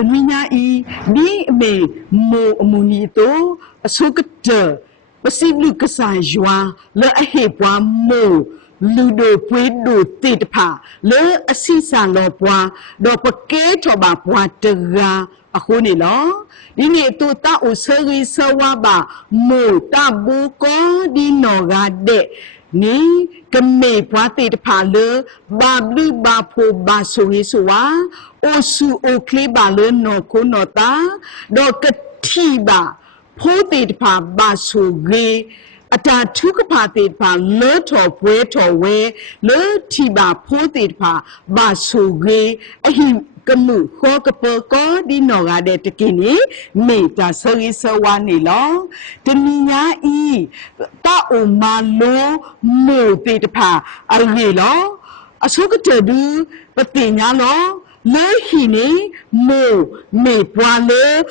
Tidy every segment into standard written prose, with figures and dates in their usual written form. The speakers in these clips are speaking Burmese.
Dunia I ni me mo amunito asukata pasiblu kesajwa le ahepwa mo ludo puedo tidpa le asisa lo pwa do pake toba pwa tega aku ni lo ini tu ta useri sawaba mo tabu ko di nogade ni keme pwa tidpa le bablu ba pho ba suri suwa osu okle ba le no ko nota do katiba pho tidpa ba suri Ata tuka patit pa le to pwe to we le tiba potit pa ba suge ahim kamu ko kapo ko di noga de tekini me ta sari sawani lo teninya I ta o ma lo mo tit pa ai lo asuka tedu patinya lo le hini mo me pwa le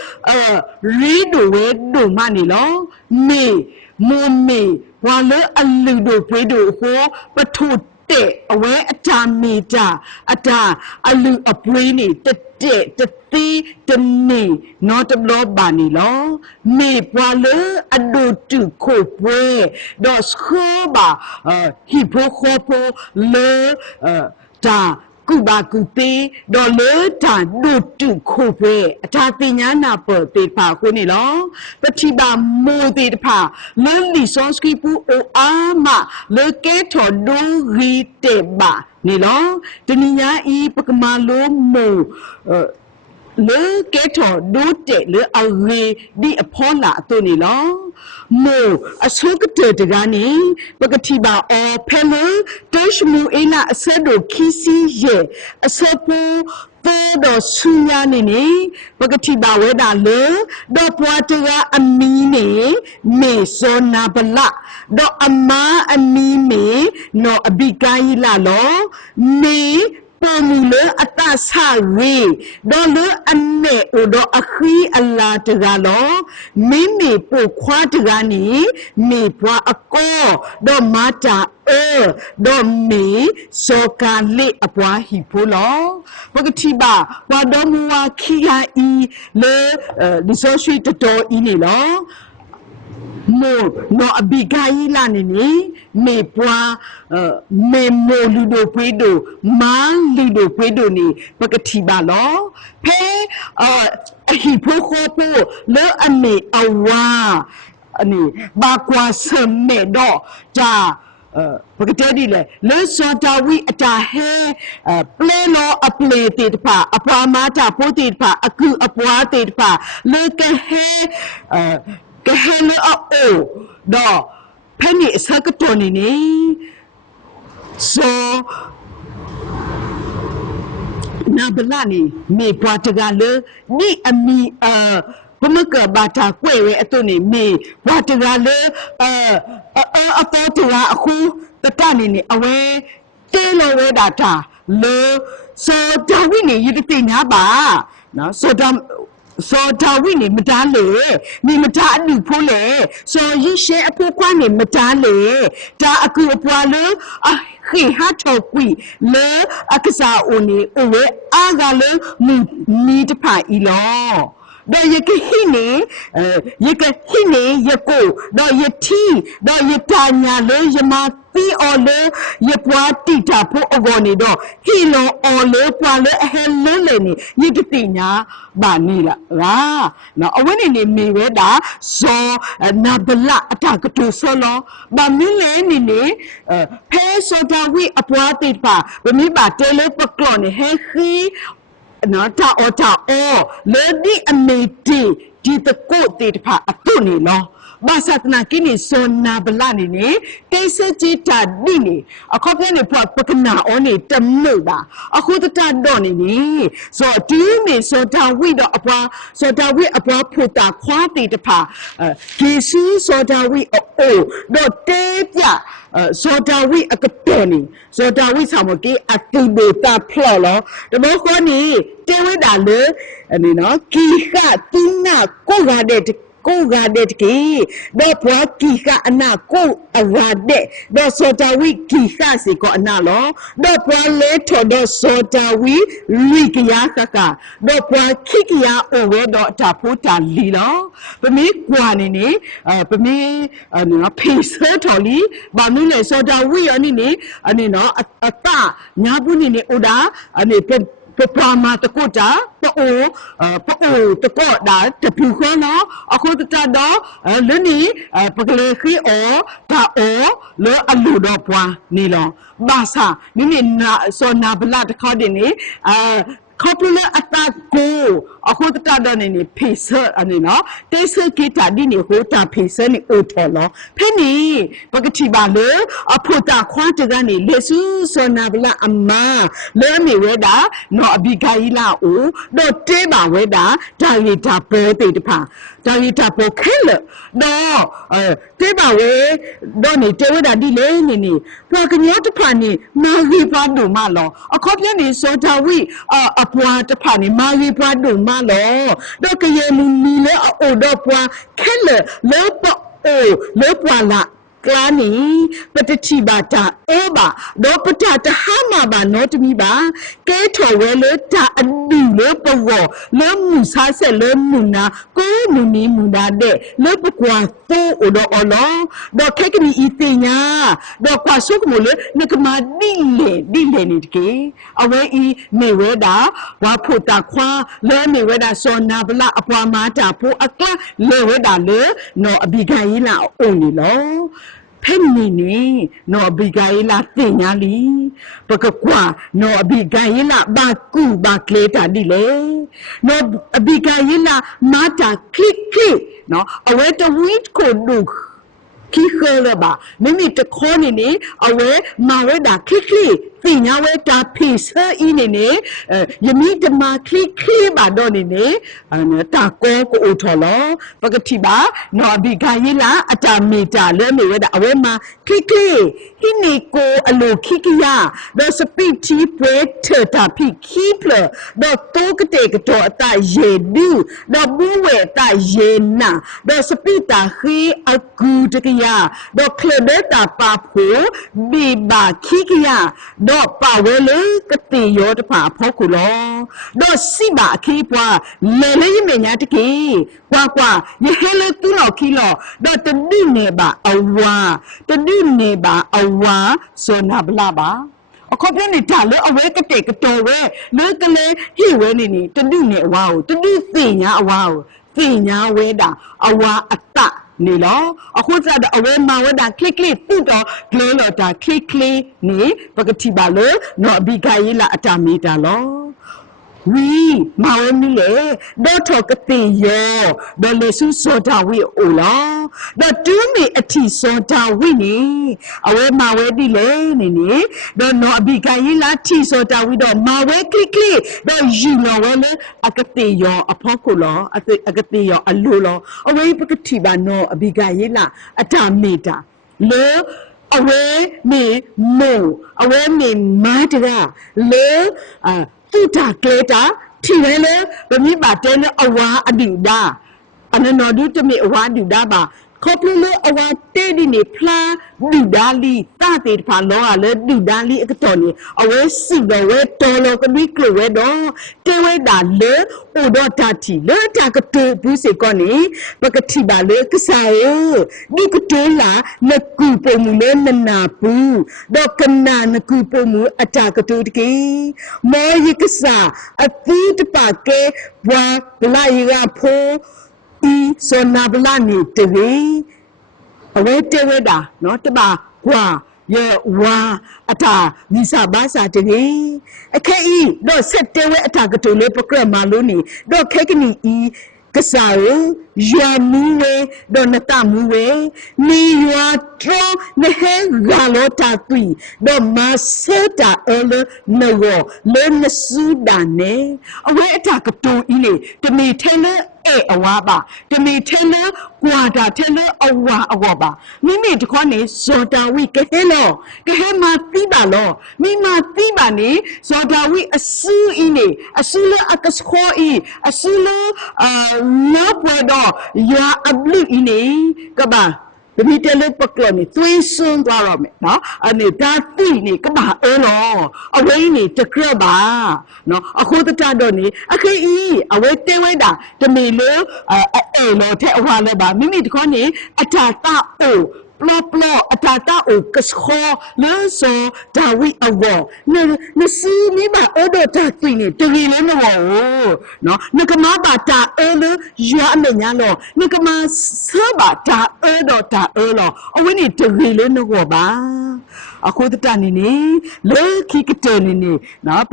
ri do we do mani lo me Mummy, while a little widow who but to day away a time meter, a ta, a little a brainy, the day, the thee, the me, not a blow bunny law, me, while a do to cope way, dos coba, he procopo, le, ta. Kuba kupe do le ta do tu kope ta pinya na po te pa ko ni lo patiba mo te pa le li sonski pu o ama le ke tho do ri te ba ni lo teninya I pakama lo mo le ke tho do te le a ri di aphola to ni lo mo asukate tegani pakatiba o pelu tashmu ina asedo kisi ye asapo todo sunya ni pakatiba weda le do pwatega amine me sona bala do amma amime no abigai la lo me Pamule atasa re do le ane o do akhi Allah tegalo mimi po kwa tegani mi pwa ako do mata do mi soka le apwa hipolo pakatiba wa do muwa kia I le disosui to ini lo mo no abigai la ni me pwa me mo ludo pedo ma ludo pedo ni pakatiba lo pe hipokopo le ane awa ani ba kwa seme do ja pakatedi le sotawi ata he pleno aplete pa apamata potit pa aku apwate pa le ke he Kahana o do penny sakatoni ni so nabalani me pwatagale ni ami pamaka bata kwewe atoni me pwatagale apotiwa aku tatani ni awe telo we data le so dawini yiditi nya ba na so Dawini medale ni medani pole so yishe apokwa ni medale ta aku opwale khi hato kwi le akasa oni owe agale ni tpa ilo do yeke hini yeko do yeti do yetanya le yama pi ole yepwa tita po ogoni do hilo ole kwale helele ni yitinya bani la ra na awini ni miwe da so nabla atakatu solo ba mile ni pe so dawi apwa tipa bemi ba tele paklo ni he khi na ta o le di ameti di te ko te pa atuni no basatna kini sona balani ni tese chita dini akope ni pakana oni tamu ba akutata doni ni so timi so dawi do apwa so dawi apwa puta kwati te pa kisu so dawi o do te pya so dawi akateni so dawi samoki atibe ta plolo de mo ko ni te we da le ni no ki kha tina ko ga de ကိုကတဲ့ကေတော့ဘွားကီကအနာကိုအရာတဲ့တော့စောတာဝီကီကစီကိုအနာလောတော့ဘွားလဲထော်တော့စောတာဝီရီကယာကကတော့ဘွားခိကယာအိုဝဲတော့တာဖို့တာလီလောပမေကွာနေပမေနော်ဖေးစောတော်လီဘာနုလဲစောတာဝီရနေနေအနေနော်အတညာဘူးနေအိုဒါအနေပပမာတကုတာပိုတကောဒါတပူခေါနော်အခုတတော့လင်းနီပကလေးခီအောဒါအောလောအလူတော့ပွားနေလောဘာသာနိနာစောနာဘလာတခေါ်တယ်နေခေါပလအတာကိုအခုတတော့နေဖေဆာအနေနော်တေဆကီတာဒီနေဟိုတာဖေဆာနေအိုထော်လောဖဲနေပကတိပါလေအဖို့တာခွားတကနေလေဆူစောနာဘလာအမလဲမီဝဲတာနော်အဘိဂိုင်လာအိုတော့တေးပါဝဲတာဒါရီတာပေါ်တေတဖာဒါရီတာပေါ်ခဲလတော့တေးပါဝဲတော့နေတေဝဲတာဒီလေနေပွားကညောတဖာနေမာရီပါဒုမလောအခုပြနေစောတာဝီအပွားတဖာနေမာရီပါဒုမလောတော့ကရေမူမီလေအိုတော့ပွားခဲလလောပေါ်လောပွားလာကလာနီပတတိဘာတာအေဘာဒေါပတာတဟာမဘာနောတမီဘာကဲထော်ဝဲလေတာအဒူလေပဝလေမူဆာဆက်လေမူနာကိုမူနီမူနာတဲ့လေပကွာတိုးအိုတော့အလောဒေါခက်ကနီအီတင်ညာဒေါကွာဆုကမလေနကမာဒီလေနေတကေအဝဲအီမေဝဲတာဝါဖို့တာခွာလဲမေဝဲတာစောနာဗလာအပွားမာတာဖို့အကလေဝဲတာလေနော်အဘိဂိုင်လာအိုနေလောဖဲနေနေနော်ဘီဂိုင်လာတင်ညာလီပကကွာနော်ဘီဂိုင်လာဘာကူဘာကလေတာဒီလေနော်ဘီဂိုင်လာမာတာခလစ်နော်အဝဲတဝစ်ကိုဒုခီခဲလဘာမိတခေါနေနေအဝဲမာဝဲတာခလစ်တင်ညာဝဲတာဖေဆာအင်းနေယမိတမခလစ်ဘာတော့နေတာကောကိုအိုထော်လောပကတိပါနော်ဘီဂိုင်လာအတာမီတာလဲမေဝဲတာအဝဲမှာခလစ်ဟိနေကိုအလိုခိကယာဒေါ်စပီတီပွဲထတာဖိခိပလဒေါ်တိုကတေကတော့အတာယေဒူဒေါ်ဘူးဝဲတာယေနာဒေါ်စပီတာခိအကူတကယာဒေါ်ကလဘတာပါဖိုဘီဘာခိကယာဒေါ်ပါဝဲလေကတိယောတဖာဖောက်ကူလောဒေါ်စီဘာခိပွားလေလေမညာတကေကွာယေဟဲလေတူလောခိလောဒေါ်တဒိနေပါအဝါတဒိနေပါအဝါစောနာဘလာပါအခုပြနေတာလေအဝဲကတဲ့ကတော်ဝဲလေကလေးဟိဝဲနေတဒိနေအဝါကိုတဒိသိညာအဝါကိုသိညာဝဲတာအဝါအတနေလောအခုစတဲ့အဝဲမှာဝဲတာခလစ်တူတော့ဂလောလောတာခလစ်နေပကတိပါလို့နော်အဘိဂိုင်လာအတာမီတာလောဝီမောင်မီလေဒေါ်ထောကတိယောဒေါ်လေဆူစောတာဝီအိုလာဒေါ်တူမီအတီစောတာဝီနေအဝဲမာဝဲဒီလေနေဒေါ်နော်အဘိဂိုင်လာတီစောတာဝီတော့မာဝဲခလစ်ဒေါ်ယူလောဝဲလေအကတိယောအဖောကိုလောအကတိယောအလိုလောအဝဲပကတိပါနော်အဘိဂိုင်လာအတာမီတာလေအဝဲမေမိုအဝဲမေမာတကလေတူတာကလေတာထီလဲလေဘမိပါတဲလေအဝါအဒူဒါအနနော်ဒူတမီအဝါဒူဒါပါခေါပလေအဝါတဲဒီနေဖလာဒူဒါလီတာတေဖာလောအလေဒူဒါလီအကတော်နေအဝဲစီဘဝဲတော်လောကဒီကလဝဲတော့တဲဝဲတာလေအိုတော့တာတီလေတာကတူဘူးစေကောနေပကတိပါလေကစားရဒီကတူလာနကူပုံမူလေနနာပူဒေါကနာနကူပုံမူအတာကတူတကေမောယကစားအတိတပါကေဘွာဘလာရီကဖိုးဤစောနာဘလာနေတကေအဝဲတဲဝဲတာနော်တပါကွာယေဝါအတာဒီစာဘာစာတကေအခဲဤတော့ဆက်တဲဝဲအတာကတူလေးပကရမလို့နေတော့ခဲကနီဤကစားရယာမူဝဲဒေါ်နတမူဝဲမီယွာထရနေဟဲဂါလောတာတွီဒေါ်မဆတာအလနောလေနဆူဒာနေအဝဲအတာကတူဤလေတမီထဲလေ အဝါပါတမီထဲလကွာတာထဲလအဝါအဝါပါမိမိတခွနေဇောတာဝိကဟဲလောကဟဲမှာတိပါလောမိမတိပါနေဇောတာဝိအဆူအင်းနေအဆူလအကစခေါ်အီအဆူလလောပွေတော့ယာအဘလူအင်းနေကဘာတမီတဲလပကလနေသွေးစွန်းသွားတော့မယ်နော်အနေဒါတိနေကဘာအဲလောအဝိနေတကရပါနော်အခုတတတော့နေအခီအဝိတဲဝဲတာတမီလို့အဲလောထဲအဝါလဲပါမိမိတခေါနေအတာတာအိုပလောအတာတာအိုကစခေါ်လဲဆိုဒါဝိအဝနစီမိမအော်ဒတာတိနေတရီလဲနော်နော်ကမဘာတာအဲလရအမညာလောကမဆဘာတာအဲတော့တာအဲလောအဝိနေတရီလဲနော်ပါအခုတတနေနေလေခိကတဲနေနေနော်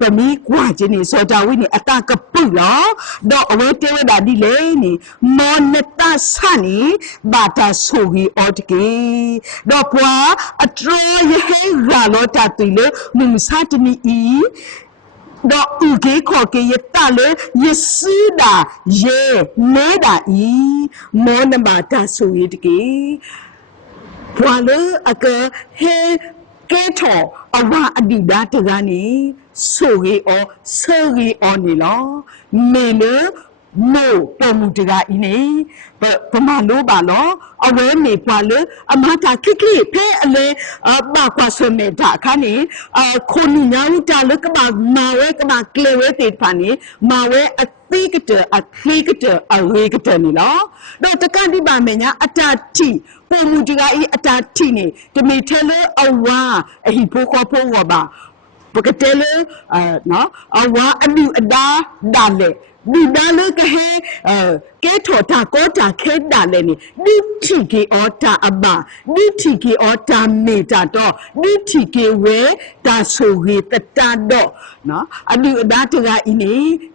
ပမီကွာချင်းနေစောတာဝိနေအတာကပုလောတော့အဝဲတဲဝဲတာဒီလေနေမောနတဆာနေဘာတာဆိုကြီးအော်တကေတော့ပွာအထရယဟဲရာလောတာတီလေမုံစာတမီအီတော့ဥကေခေါ်ကေရတလေယစီဒါယေနေတာဤမောနဘာတာဆိုရီတကေဘွာလေအကဟဲကဲထောအဝအဒီဒါတကနေဆိုရီအောဆိုရီအောနေလောမေလေမို့ပေါ်မှုတကအင်းနေပမာလို့ပါလောအဝဲမေပွာလေအမတာခိခိဖဲအလေဘာကွာစမေတာခါနေခိုနီညာဦးတာလကဘာမာဝဲကဘာကလေဝဲတေဖာနေမာဝဲအသိကတအခီကတအဝေကတနေလောတော့တကန်ဒီပါမညာအတာတိပေါ်မှုတကအီအတာတိနေတမေထဲလေအဝါအဟိဖိုးခေါ်ဖို့ဝပါပကတဲလေနော်အဝါအလူအဒါဒါလေဒီဒါလကဟဲကဲထော်တာကောတာခဲတာလဲနေဒီတီကေအော်တာအဘဒီတီကေအော်တာမေတာတော့ဒီတီကေဝဲတာဆိုရီတတတော့နော်အဒီအဒါတကအင်းနေ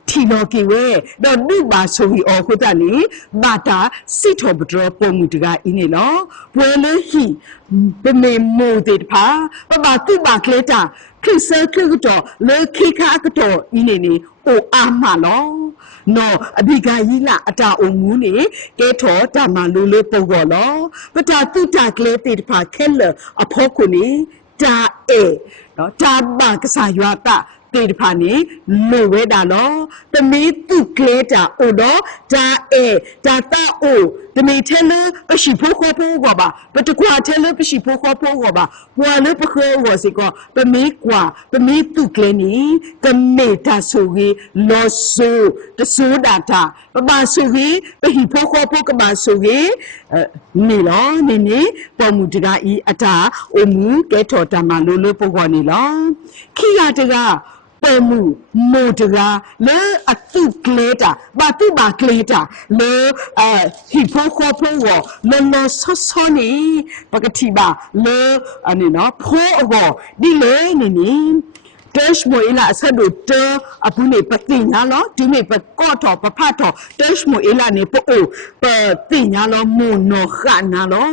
ထီလောကေဝဲတော့ဒီပါဆိုရီအော်ခုတနေဘာတာစစ်ထော်ဘဒရပုံမှုတကအင်းနေလောပွဲလေဟီပမေမိုတေတဖာဘာတိပါကလေတာခိစခိကတော့လေခိခါကတော့အင်းနေအိုအာမလောနော်အဘိဂါယီလာအတာအုံငူးနေကဲထောတာမလူလေးပုံကောလောပတာတုတာကလေးတေတဖာခဲလအဖို့ခုနေတာအေနော်တာဘာကစားရွာတာတေတဖာနေလိုဝဲတာလောတမီတုကလေးတာအိုတော့တာအေတာတာအိုတမီထဲလပရှိဖို့ခေါ်ဖို့ကပါပတကွာထဲလပရှိဖို့ခေါ်ဖို့ကပါပွာလပခေါ်ဝစီကပမီကွာပမီတုကလေးနီကမေတာဆိုကြီးလောဆူတဆူဒါတာပပဆူကြီးပဟိဖို့ခေါ်ဖို့ကပါဆူကြီးနေလောနေပေါ်မူတကအီအတာအိုမူကဲထော်တမလိုလိုပုကောနေလောခိရတကပေါ်မှုမိုတကာလေအတုကလေတာဘာတိဘာကလေတာလေဟိဖိုခေါ်ဖို့လောဆောနေပကတိပါလေအနေနော်ဖိုးအောဒီလေနေTesh mo ila asado te apu ne patinya lo di ne pa koto pa phato tesh mo ila ne po o patinya lo mo no khana lo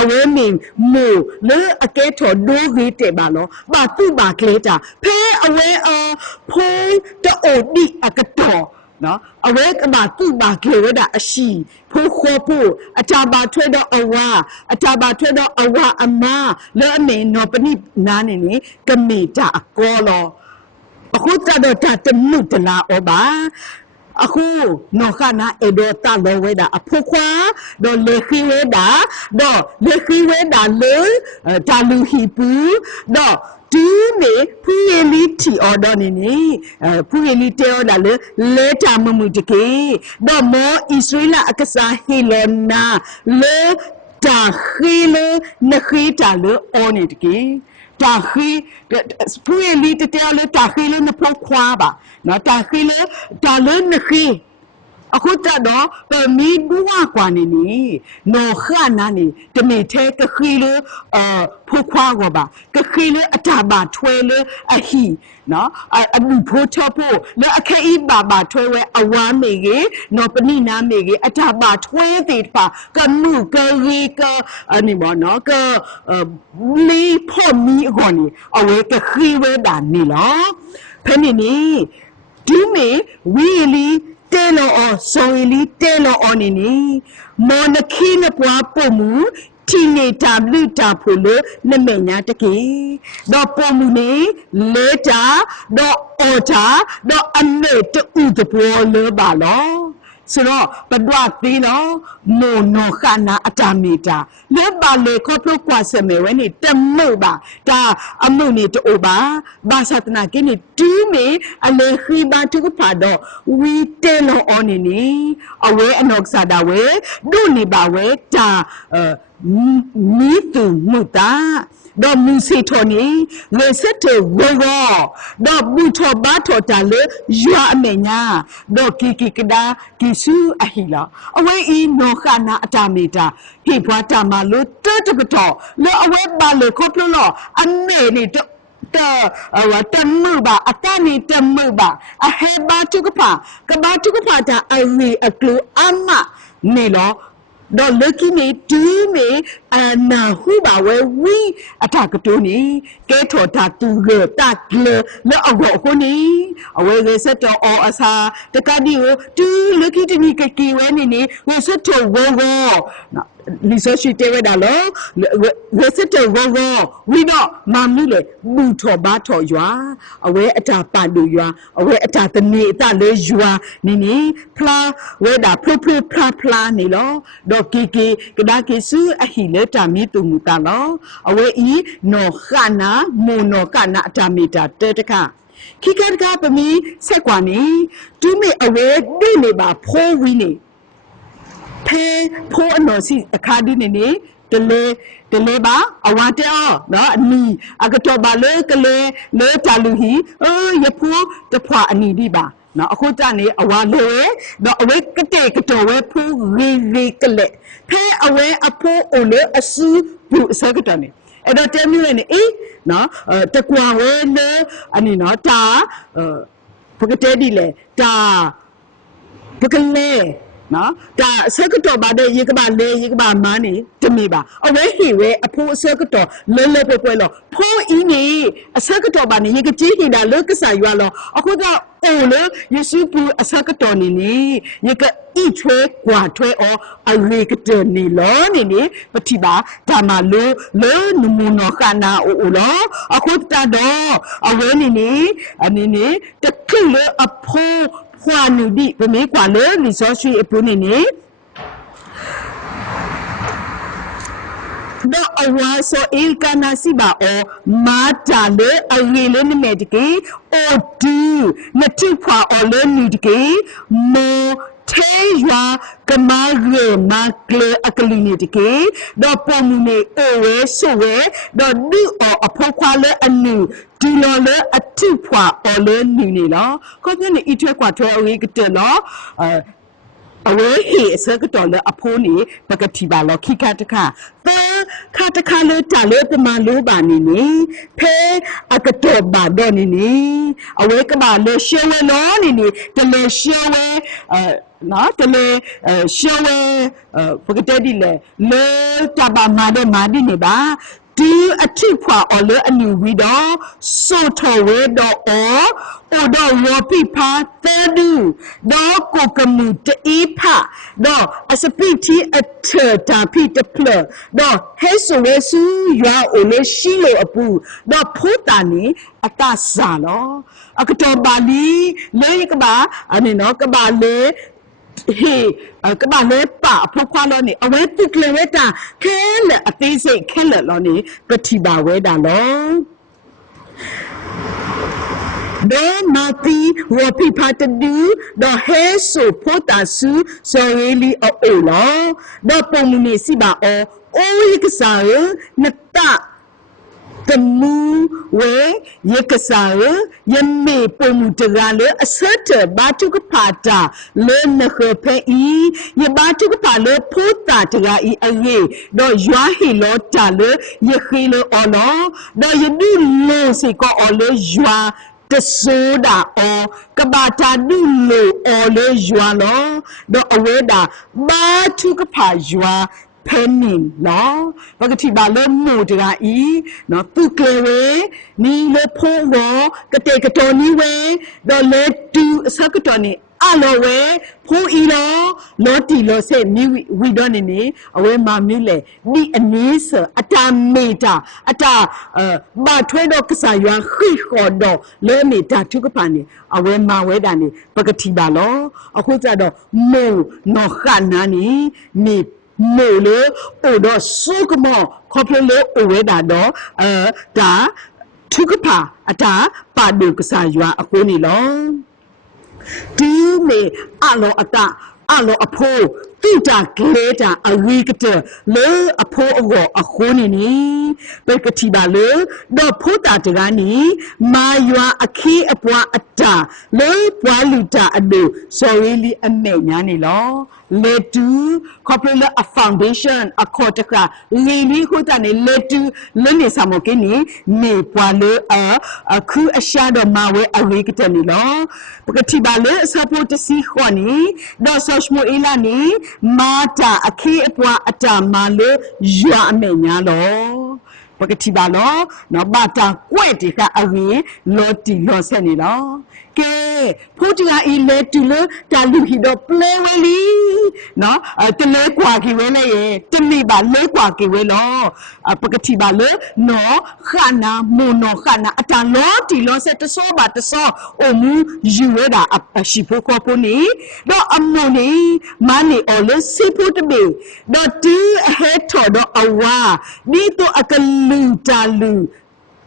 awe me mo le aketo do gi te ba lo ba tu ba kle ta phe awe pho to o di akatoနော်အဝဲကဘာသူ့ဘာကလေးဝဒအရှိဖိုးခေါ်ဖို့အတာဘာထွဲတော့အဝါအတာဘာထွဲတော့အဝါအမလဲအမေနော်ပနိနာနေနေကမေတာအကောလောအခုတတော့တာတမှုတလာဩပါအခုနော်ခနာအေဒတာလောဝဲတာအဖို့ခွာတော့လေခိဝဲတာတော့လေခိဝဲတာလေတာလူဟီပူတော့ဒီမေဖူရလီတီအော်ဒနေနေဖူရလီတေအော်ဒါလေတာမမှုတကေတော့မောဣသရေလအကစားဟီလနာလေတာခီလေနခိတာလေအော်နေတကေတာခီဖူရလီတေအော်လေတာခီလေနဖို့ခွာပါနော်တာခီလေတာလေနခိအခုတတော့မီဘူဝါကွာနေနေနော်ခါနာနေတမေထဲကခီလေဖိုးခွာကပါကခီလေအတာဘာထွဲလေအဟီနော်အဘူဖိုးချဖို့လေအခဲဤဘာထွဲဝဲအဝမ်းမေကြီးနော်ပနိနာမေကြီးအတာဘာထွဲသေးပါကနုကရီကအနိမောနော်ကလီဖို့မီအကောနေအဝဲကခီဝဲတာနေလားဖဲနေနေဒီမေဝီလီတဲ lo o soili te lo o nini monakina pwa pomu tine tablu tapolo na menya take do pomu ni leta do ota do ame to u the polo ba lo ဆိုတော့ပဒွတ်သေးနော်မိုနောခနာအတမီတာလေပါလေခေါပလို့ကွာစမဲဝဲနေတမှုပါဒါအမှုနေတိုးပါဘာသာတနာကိနေတူးမေအလေခိဘာတုကဖာတော့ဝီတဲလောအောနေနေအဝဲအနော့ဆာဒါဝဲဒုနေပါဝဲဒါမီတူမူတာတော့မူစီထော်နေလေစက်တေဝေရောတော့ဘူထော်ဘာထော်တာလေရွာအမေညာတော့ကီကဒါကီဆူအဟီလာအဝဲအီနောခနာအတာမီတာဟိဘွားတာမလို့တတ်တကတော့လေအဝဲပါလေခေါပလို့အမေနေတော့တမှုပါအတနေတမှုပါအဟေဘာတုကပါကဘာတုကပါတာအရီအကလူအမနေလောတော့လက်ကီနေတူးမေအနာဟုပါဝဲဝီအထကတိုးနေကဲထော်တာတူရတကလလောအဘောခုနေအဝဲရစတော့အော်အစာတကဒီကိုတူးလက်ကီတနီကကီဝဲနေနေဝစတော့ဝေါလီဆိုရှိတဲဝဲတာလောဝစတော့ဝေါဝီတော့မမ်လူလေဘူထော်ဘာထော်ရွာအဝဲအတာပတူရွာအဝဲအတာတနေအတာလေရွာနေနေဖလားဝဲတာဖဖလားနေလောတော့ကီကဒါကီဆူအဟီလေတာမီတူမူတာလောအဝဲဤနောခနာမိုနောကနာအတာမီတာတဲတခခိကကပမီဆက်ကွာနေတူမေအဝဲဒီနေပါဖိုးဝီနေဖေဖိုးအနော်စီအခါဒီနေတလေပါအဝတ်တောနော်အနီအကတော့ပါလေကလေလေတလူဟီရဖိုးတဖွာအနီဒီပါနော်အခုတနေအဝါလေတော့အဝဲကတဲ့ကတော့ဝဲဖိုးရီကလေဖဲအဝဲအဖိုးအိုလေအစူဘူးစကတနေအဲ့တော့တဲမျိုးနေအေးနော်တကွာဝဲလေအနီနော်တာပကတဲ့ဒီလေတာပကလေနော်ဒါစကတော့ပါတဲ့ရေကပါလေရေကပါမန်းနေတမီပါအဝဲဟီဝဲအဖိုးစကတော့လဲပွဲလောဖိုးအင်းနေအစကတော့ပါနေရေကကြီးဟီတာလောက်ကစားရွာလောအခုကအိုလေယေရှုပူအစကတော့နေနေရေကဤထွဲကွာထွဲအောအရေကတနေလောနေနေပတိပါဒါမှလို့လဲနမူနောခနာအိုလောအခုတတော့အဝဲနေနေအနေနေတခုလေအဖိုးခွာနူဒီပမေကွာလေလီဆိုရှိအပူနေနေတော့အဝါဆိုအေကနာစီပါအောမာတာလေအရေလေးနမေတကေအိုဒီနတိဖွာအောလေနီတကေမောထဲရွာကမာရေမကလေအကလီနီတကေတော့ပုံမူနေအိုဝဲဆိုဝဲတော့ဒီအောအဖောခွာလေအနူဒီလောလေအတိဖွာအောလေနီနေလောခေါင်းနေအထွဲကွာထွဲအဝေးကတဲ့လောအဝေးဟေစကတော့လေအဖိုးနေပကတိပါလောခိကတခခါတခါလေတာလေပမာလိုပါနေနေဖဲအကတော့ပါတော့နေနေအဝဲကပါလေရှဲဝဲလောနေနေတလေရှဲဝဲနော်တလေရှဲဝဲပကတဲ့ဒီလေလေတပါမာတဲ့မာဒီနေပါဒီအထိဖွာအော်လေအနီဝီတော့ဆိုထော်ဝဲတော့အော်တော့ဝပိဖာတဲဒူတော့ကိုကမှုတေးဖာတော့အစပိတီအထတာဖိတပလတော့ဟဲဆိုဝဲဆူရွာအိုလေရှိလို့အပူတော့ဖိုးတာနေအတဆာလောအကတော်ပါလီလေကပါအနေနော်ကပါလေဟေကဘာလဲပါအဖို့ခွာလို့နေအဝဲတိကလေဝဲတာခဲလေအသေးစိတ်ခဲလေလို့နေပတိပါဝဲတာလို့ဒေမာတီဝပိဖတ်တူတော့ဟဲဆိုဖို့တာဆူဆိုရီလီအိုလောတော့ပုံမနေစီပါအိုးရကစားရနတတမူဝဲရကစားရမေပုံမူတကလေအစတ်ဘာတုကဖာတာလဲနခဖဲဤရဘာတုကဖာလေဖိုးတာတကဤအေတော့ရွာဟီလောတာလေရခိလောအောလောတော့ယဒူလေစီကောအောလေရွာတဆိုးတာအောကဘာတာဒူလေအောလေရွာလောတော့အဝဲတာဘာတုကဖာရွာဖဲမင်လောဘကတိပါလေမိုတရာဤနော်သူကလေဝဲနီလေဖိုးရောကတဲ့ကတော်နီဝဲတော့လေတူအစကတော်နေ Aloe, Po Ilo, Loti Lose, we don't need away Mamile, the Anisa, Ata Meta, Ata Batwedo Kasaya, Hihodo, Lemita, Tukapani, away Mawedani, Pagatibalo, Ahutado, Mo, no Hanani, me. Mole, Odo, Sokomo, Copule, Uredado, Da, Tukapa, Ata, Padu Kasaya, Akuni long. Do me, Alo Ata, Alo Apo, Tuta Kleta, a Ricata, Le, Apo Ogo, Akonini, Bekatiba Le, Do Puta Tirani, Mayua, Aki Apua Ata, Le, Pualita Ado, so really a Menani law. Led to corporate a foundation, a cortica, really who done it led to Lenny Samokini, me poile a crew a shadow mawe a ricatani law, Pocatibale, support to see Juani, do Soshmo Ilani, Mata, a key apua ata male, Joa Menya law. Pocatibalo, no bata, quetica a me, Loti Losenilo. Ke Putinga ile tulu talu hido play weli no tele kwa ki we le temi ba le kwa ki we lo pakati ba le no khana mono khana atan lo ti lo se tso ba tso o mu yuwe da shipo ko poni do amoni mani o le sipo to be do ti he to do awa ni to akalu talu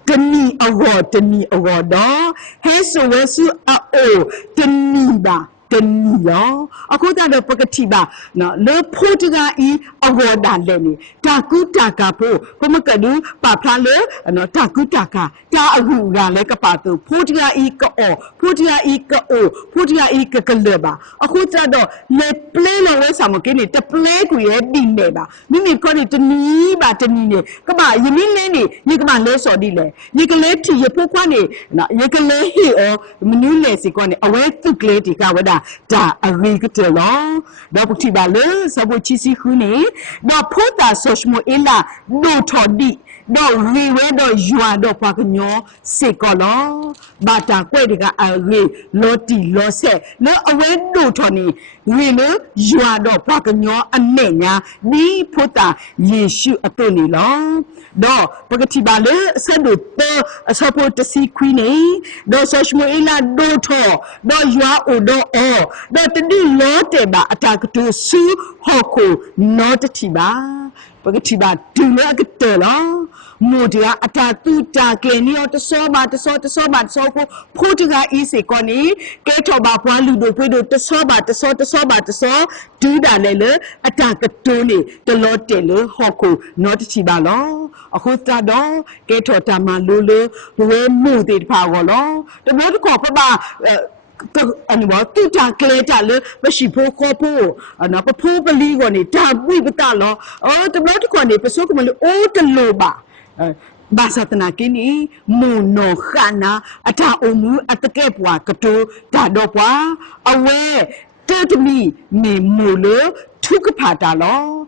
Tani award, do. Heso wesu a o, tani ba. Taniyo, ako ta do pakatiba na le potiga I award leni taku taka po pamakadu papla le no taku taka ta agu ga le kapato potiga I ka o potiga I ka o potiga I ka kaleba ako ta do le play lo we samokini te play ku ye din ne ba mimi ko ni tani ba tani ne ka ba yimi le ni ni ka ba le so di le ni ka le ti ye po kwa ni na ye ka le hi o menu le si ko ni awe tu kle ti ka wada da agriculture law da putiba le sabo chisi khuni da phota soshmo ela do thodi do riwe do yua do pakanyo sekolo bata kwe de ka agri loti lo se le awe do thoni ri le yua do pakanyo anenya ni phota yeshu atoni lo do pakatiba le sado to support si queen do soshmo ela do tho do yua o do o do tadi lo te ba attack to su hoko not tiba pakatiba tu la ke lo modia ata tu ta ke ni o to so ba so ko photiga I se ko ni ke tho ba pwa lu do pwe do to so ba so tu da le attack to ni to lo te le hoko not tiba lo ako ta do ke tho ta ma lo le we mu te pa ko lo to mo ko pa ba anh bảo tu trả kê trả lỡ bác sĩ phô khó phô nó có phô bà lý gọi này trả bùi bà ta lo tụi nó còn này bà số của mình là ô tân lô bà bà sát nà kì ní mù nô khả nà trả ô mù kê bùa cà tù trả đô bùa away tơ tù mì mì mù lỡ thu cấp hạ trả lo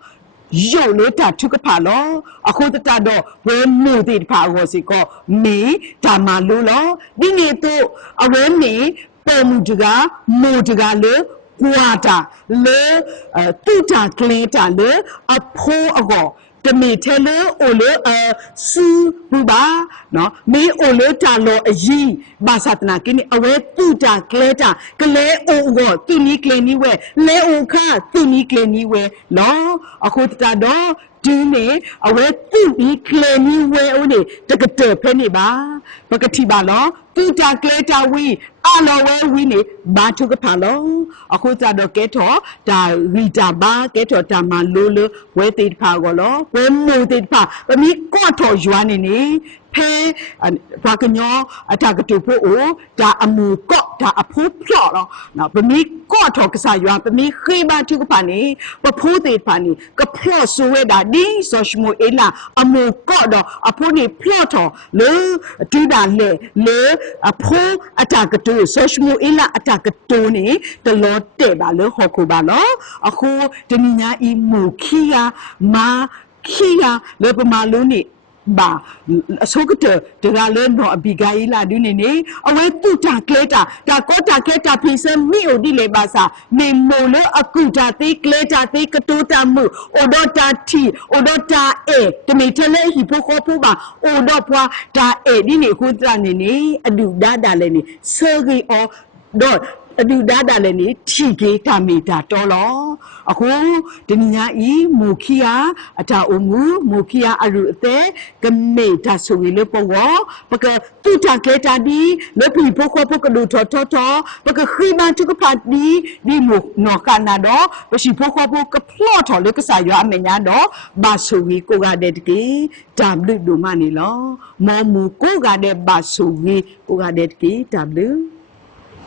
yo le ta thuka pha lo akho ta do we mu ti pha go si ko mi ta ma lo lo di ni to awe mi Pomudiga, Modiga le, Guata, le, Tuta Cleta le, a po ago, the metele, ole, su, buba, no, me ole talo a ye, Basatna, kini, away Tuta Cleta, Kale o, Tuni Cleniwe, le oka, Tuni Cleniwe, no, a quota do. Do me away to be clean way only to get the penny bar, Pocatibalo, two dark later we all away winnie, but to the palo, a quota do geto, da Rita bar, geto tamalulu, with it pagolo, when moved it pa, but me got to Juanini. Pay and Pacanyo, a tagatupo, da a mu got a poop plot. Now, for me, got talk aside you up, for me, Kriba to pani, but put it pani, the plot so that di, so shmo ella, a mu got a pony plotter, le, to that le, a po attackatu, so shmo ella attackatoni, the Lord Teba, le Hokubalo, a ho, the Nina I mu kia, ma, kia, le maluni. ba sokete degale no abigai la du ne ne awe tu ta kleta ta ko ta kleta phise mi odi le ba sa me mo le akuta te kleta te katota mu odo ta ti odo ta e te me tele hi po ko po ba odo pwa ta e di ne ko tra ne ne adu da le ne sergi o do adu da le ne thi ke ta me ta to lo ako deminya I mokia ata omu mokia aru te keme ta so le po wo paka tu ta kleta di le pi po ko po ko do to paka khima tu ka phat di mo no kana do pa si po ko po ka plot to le ka sa yo amenya do ba so wi ko ga de ki w do ma ni lo mo mu ko ga de ba so wi ko ga de ki w